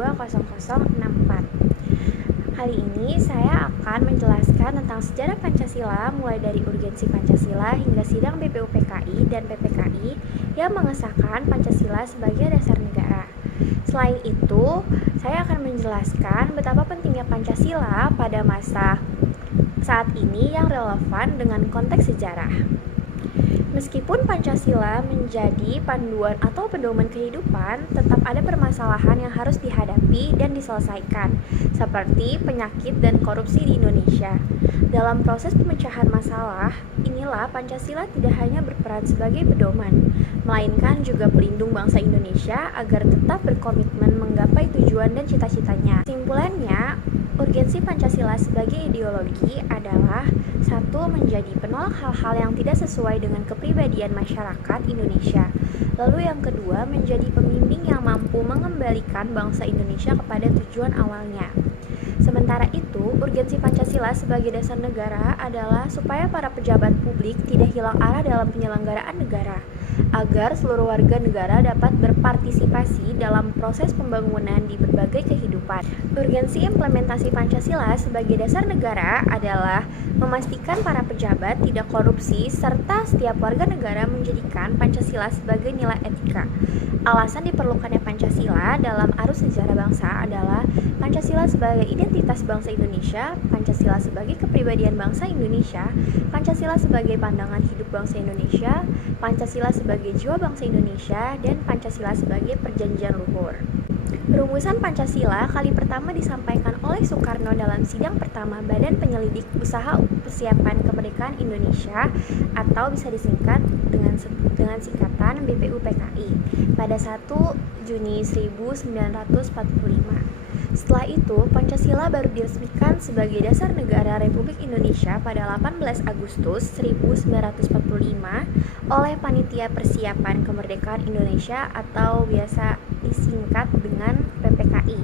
020064. Kali ini saya akan menjelaskan tentang sejarah Pancasila mulai dari urgensi Pancasila hingga sidang BPUPKI dan PPKI yang mengesahkan Pancasila sebagai dasar negara. Selain itu, saya akan menjelaskan betapa pentingnya Pancasila pada masa saat ini yang relevan dengan konteks sejarah. Meskipun Pancasila menjadi panduan atau pedoman kehidupan, tetap ada permasalahan yang harus dihadapi dan diselesaikan, seperti penyakit dan korupsi di Indonesia. Dalam proses pemecahan masalah, inilah Pancasila tidak hanya berperan sebagai pedoman, melainkan juga pelindung bangsa Indonesia agar tetap berkomitmen menggapai tujuan dan cita-citanya. Kesimpulannya, urgensi Pancasila sebagai ideologi adalah satu, menjadi penolak hal-hal yang tidak sesuai dengan kepribadian masyarakat Indonesia. Lalu yang kedua, menjadi pembimbing yang mampu mengembalikan bangsa Indonesia kepada tujuan awalnya. Sementara itu, urgensi Pancasila sebagai dasar negara adalah supaya para pejabat publik tidak hilang arah dalam penyelenggaraan negara, agar seluruh warga negara dapat berpartisipasi dalam proses pembangunan di berbagai kehidupan. Urgensi implementasi Pancasila sebagai dasar negara adalah memastikan para pejabat tidak korupsi serta setiap warga negara menjadikan Pancasila sebagai nilai etika. Alasan diperlukannya Pancasila dalam arus sejarah bangsa adalah Pancasila sebagai identitas bangsa Indonesia, Pancasila sebagai kepribadian bangsa Indonesia, Pancasila sebagai pandangan hidup bangsa Indonesia, Pancasila sebagai jiwa bangsa Indonesia, dan Pancasila sebagai perjanjian luhur. Rumusan Pancasila kali pertama disampaikan oleh Soekarno dalam sidang pertama Badan Penyelidik Usaha Persiapan Kemerdekaan Indonesia atau bisa disingkat dengan singkatan BPUPKI pada 1 Juni 1945. Setelah itu, Pancasila baru diresmikan sebagai dasar negara Republik Indonesia pada 18 Agustus 1945 oleh Panitia Persiapan Kemerdekaan Indonesia atau biasa disingkat dengan PPKI.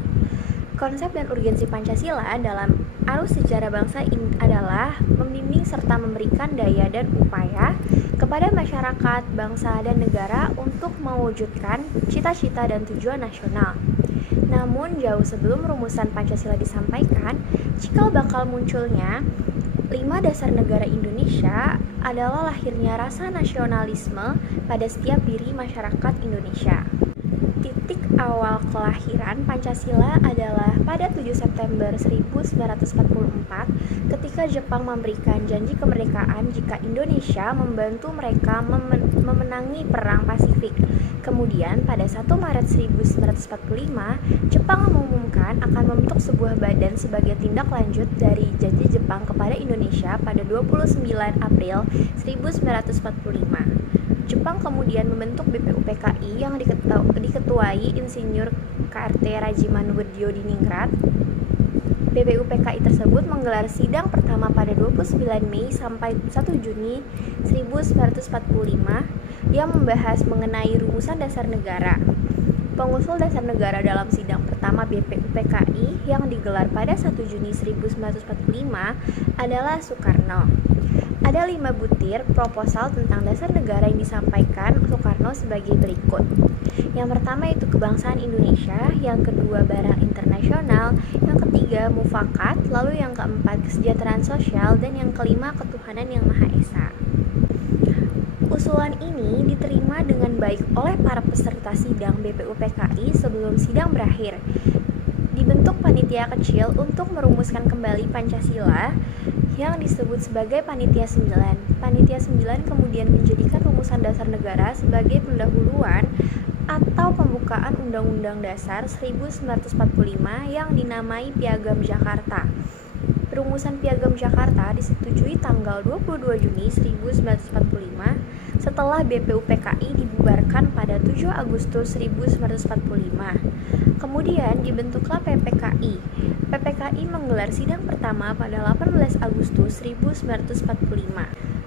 Konsep dan urgensi Pancasila dalam arus sejarah bangsa adalah membimbing serta memberikan daya dan upaya kepada masyarakat, bangsa, dan negara untuk mewujudkan cita-cita dan tujuan nasional. Namun, jauh sebelum rumusan Pancasila disampaikan, cikal bakal munculnya 5 dasar negara Indonesia adalah lahirnya rasa nasionalisme pada setiap diri masyarakat Indonesia. Titik awal kelahiran Pancasila adalah pada 7 September 1944 ketika Jepang memberikan janji kemerdekaan jika Indonesia membantu mereka memenangi Perang Pasifik. Kemudian pada 1 Maret 1945, Jepang mengumumkan akan membentuk sebuah badan sebagai tindak lanjut dari janji Jepang kepada Indonesia pada 29 April 1945. Jepang kemudian membentuk BPUPKI yang diketuai Insinyur KRT Rajimanwedyo Diningrat. BPUPKI tersebut menggelar sidang pertama pada 29 Mei sampai 1 Juni 1945 yang membahas mengenai rumusan dasar negara. Pengusul dasar negara dalam sidang pertama BPUPKI yang digelar pada 1 Juni 1945 adalah Soekarno. Ada 5 butir proposal tentang dasar negara yang disampaikan Soekarno sebagai berikut. Yang pertama itu kebangsaan Indonesia, yang kedua barang internasional, yang ketiga mufakat, lalu yang keempat kesejahteraan sosial, dan yang kelima ketuhanan yang Maha Esa. Usulan ini diterima dengan baik oleh para peserta sidang BPUPKI sebelum sidang berakhir. Dibentuk panitia kecil untuk merumuskan kembali Pancasila yang disebut sebagai Panitia 9. Panitia 9 kemudian menjadikan rumusan dasar negara sebagai pendahuluan atau pembukaan Undang-Undang Dasar 1945 yang dinamai Piagam Jakarta. Rumusan Piagam Jakarta disetujui tanggal 22 Juni 1945 setelah BPUPKI dibubarkan pada 7 Agustus 1945. Kemudian dibentuklah PPKI. PPKI menggelar sidang pertama pada 18 Agustus 1945.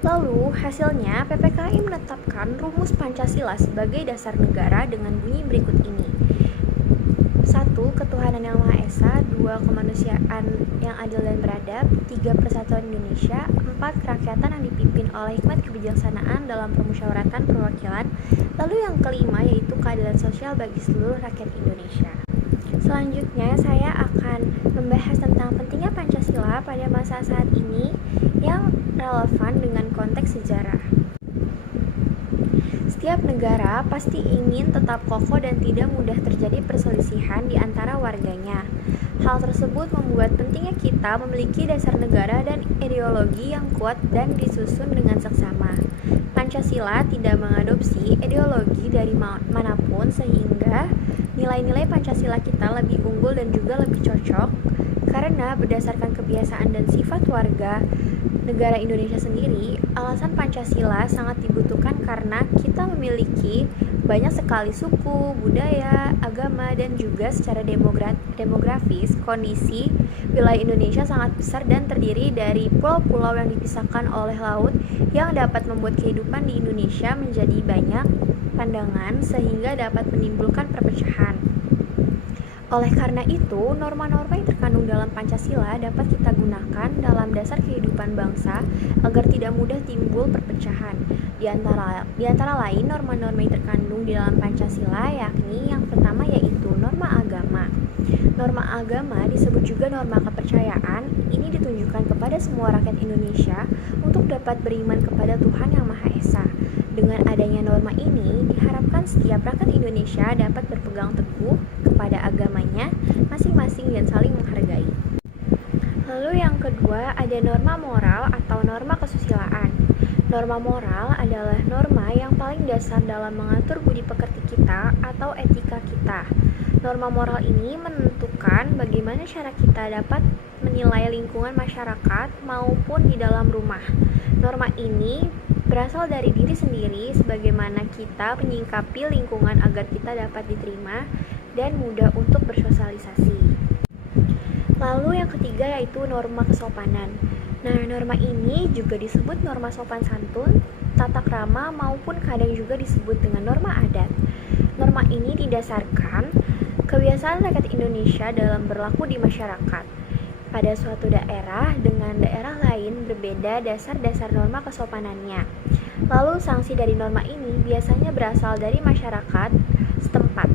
Lalu, hasilnya PPKI menetapkan rumus Pancasila sebagai dasar negara dengan bunyi berikut ini. 1. Ketuhanan yang Maha Esa. 2. Kemanusiaan yang adil dan beradab. 3. Persatuan Indonesia. 4. Kerakyatan yang dipimpin oleh hikmat kebijaksanaan dalam permusyawaratan perwakilan. Lalu yang kelima yaitu keadilan sosial bagi seluruh rakyat Indonesia. Selanjutnya, saya akan membahas tentang pentingnya Pancasila pada masa saat ini yang relevan dengan konteks sejarah. Setiap negara pasti ingin tetap kokoh dan tidak mudah terjadi perselisihan di antara warganya. Hal tersebut membuat pentingnya kita memiliki dasar negara dan ideologi yang kuat dan disusun dengan seksama. Pancasila tidak mengadopsi ideologi dari manapun sehingga nilai-nilai Pancasila kita lebih unggul dan juga lebih cocok karena berdasarkan kebiasaan dan sifat warga negara Indonesia sendiri. Alasan Pancasila sangat dibutuhkan karena kita memiliki banyak sekali suku, budaya, agama, dan juga secara demografis kondisi wilayah Indonesia sangat besar dan terdiri dari pulau-pulau yang dipisahkan oleh laut yang dapat membuat kehidupan di Indonesia menjadi banyak pandangan sehingga dapat menimbulkan perpecahan. Oleh karena itu, norma-norma yang terkandung dalam Pancasila dapat kita gunakan dalam dasar kehidupan bangsa agar tidak mudah timbul perpecahan. Di antara lain, norma-norma yang terkandung di dalam Pancasila yakni yang pertama yaitu norma agama. Norma agama disebut juga norma kepercayaan. Ini ditunjukkan kepada semua rakyat Indonesia untuk dapat beriman kepada Tuhan Yang Maha Esa. Dengan adanya norma ini, diharapkan setiap rakyat Indonesia dapat berpegang teguh kepada agamanya masing-masing dan saling menghargai. Lalu yang kedua, ada norma moral atau norma kesusilaan. Norma moral adalah norma yang paling dasar dalam mengatur budi pekerti kita atau etika kita. Norma moral ini menentukan bagaimana cara kita dapat menilai lingkungan masyarakat maupun di dalam rumah. Norma ini berasal dari diri sendiri, sebagaimana kita menyingkapi lingkungan agar kita dapat diterima dan mudah untuk bersosialisasi. Lalu yang ketiga yaitu norma kesopanan. Nah, norma ini juga disebut norma sopan santun, tata krama, maupun kadang juga disebut dengan norma adat. Norma ini didasarkan kebiasaan rakyat Indonesia dalam berlaku di masyarakat. Pada suatu daerah dengan daerah lain berbeda dasar-dasar norma kesopanannya. Lalu sanksi dari norma ini biasanya berasal dari masyarakat setempat.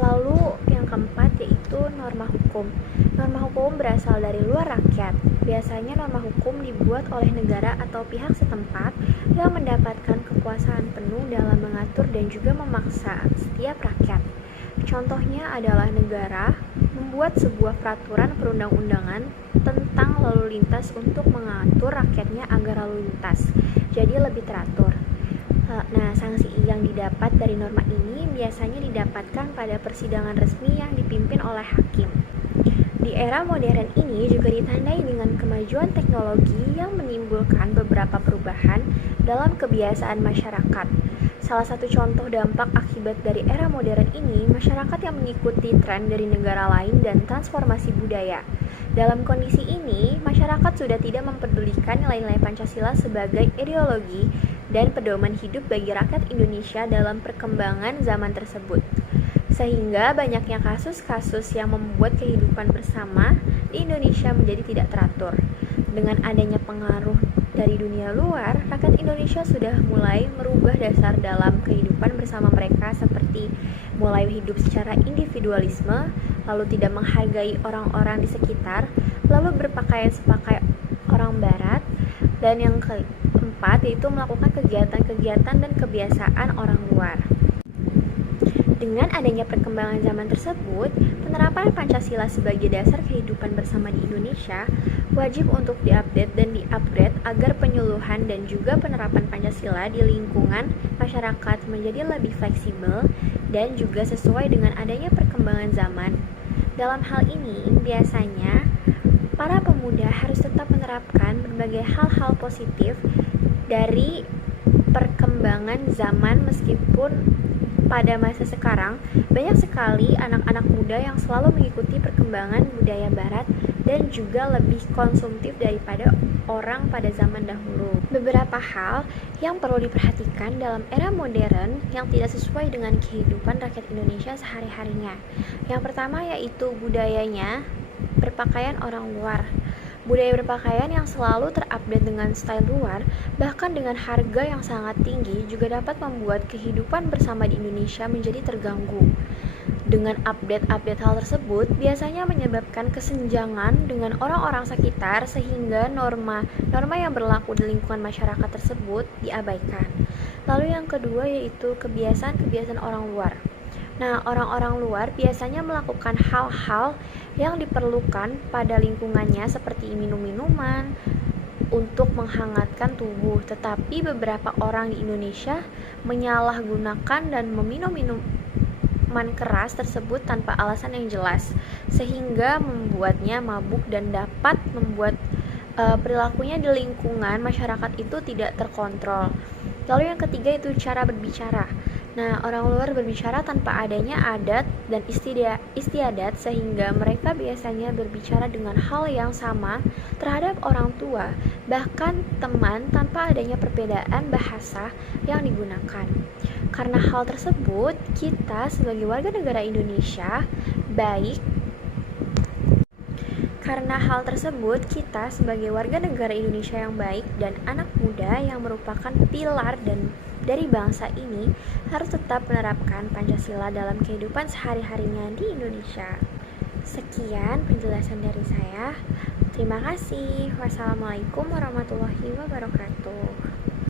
Lalu yang keempat yaitu norma hukum. Norma hukum berasal dari luar rakyat. Biasanya norma hukum dibuat oleh negara atau pihak setempat yang mendapatkan kekuasaan penuh dalam mengatur dan juga memaksa setiap rakyat. Contohnya adalah negara membuat sebuah peraturan perundang-undangan tentang lalu lintas untuk mengatur rakyatnya agar lalu lintas jadi lebih teratur. Nah, sanksi yang didapat dari norma ini biasanya didapatkan pada persidangan resmi yang dipimpin oleh hakim. Di era modern ini juga ditandai dengan kemajuan teknologi yang menimbulkan beberapa perubahan dalam kebiasaan masyarakat. Salah satu contoh dampak akibat dari era modern ini, masyarakat yang mengikuti tren dari negara lain dan transformasi budaya. Dalam kondisi ini, masyarakat sudah tidak mempedulikan nilai-nilai Pancasila sebagai ideologi dan pedoman hidup bagi rakyat Indonesia dalam perkembangan zaman tersebut. Sehingga banyaknya kasus-kasus yang membuat kehidupan bersama di Indonesia menjadi tidak teratur. Dengan adanya pengaruh dari dunia luar, rakyat Indonesia sudah mulai merubah dasar dalam kehidupan bersama mereka seperti mulai hidup secara individualisme, lalu tidak menghargai orang-orang di sekitar, lalu berpakaian sepakai orang barat, dan yang keempat yaitu melakukan kegiatan-kegiatan dan kebiasaan orang luar. Dengan adanya perkembangan zaman tersebut, penerapan Pancasila sebagai dasar kehidupan bersama di Indonesia wajib untuk diupdate dan diupgrade agar penyuluhan dan juga penerapan Pancasila di lingkungan masyarakat menjadi lebih fleksibel dan juga sesuai dengan adanya perkembangan zaman. Dalam hal ini, biasanya para pemuda harus tetap menerapkan berbagai hal-hal positif dari perkembangan zaman meskipun pada masa sekarang, banyak sekali anak-anak muda yang selalu mengikuti perkembangan budaya barat dan juga lebih konsumtif daripada orang pada zaman dahulu. Beberapa hal yang perlu diperhatikan dalam era modern yang tidak sesuai dengan kehidupan rakyat Indonesia sehari-harinya. Yang pertama yaitu budayanya berpakaian orang luar. Budaya berpakaian yang selalu terupdate dengan style luar, bahkan dengan harga yang sangat tinggi, juga dapat membuat kehidupan bersama di Indonesia menjadi terganggu. Dengan update-update hal tersebut, biasanya menyebabkan kesenjangan dengan orang-orang sekitar sehingga norma yang berlaku di lingkungan masyarakat tersebut diabaikan. Lalu yang kedua yaitu kebiasaan-kebiasaan orang luar. Nah, orang-orang luar biasanya melakukan hal-hal yang diperlukan pada lingkungannya seperti minum minuman untuk menghangatkan tubuh, tetapi beberapa orang di Indonesia menyalahgunakan dan meminum minuman keras tersebut tanpa alasan yang jelas, sehingga membuatnya mabuk dan dapat membuat perilakunya di lingkungan masyarakat itu tidak terkontrol. Lalu yang ketiga itu cara berbicara. Nah, orang luar berbicara tanpa adanya adat dan istiadat sehingga mereka biasanya berbicara dengan hal yang sama terhadap orang tua, bahkan teman tanpa adanya perbedaan bahasa yang digunakan. Karena hal tersebut, kita sebagai warga negara Indonesia baik Karena hal tersebut, kita sebagai warga negara Indonesia yang baik dan anak muda yang merupakan pilar dari bangsa ini harus tetap menerapkan Pancasila dalam kehidupan sehari-harinya di Indonesia. Sekian penjelasan dari saya. Terima kasih. Wassalamualaikum warahmatullahi wabarakatuh.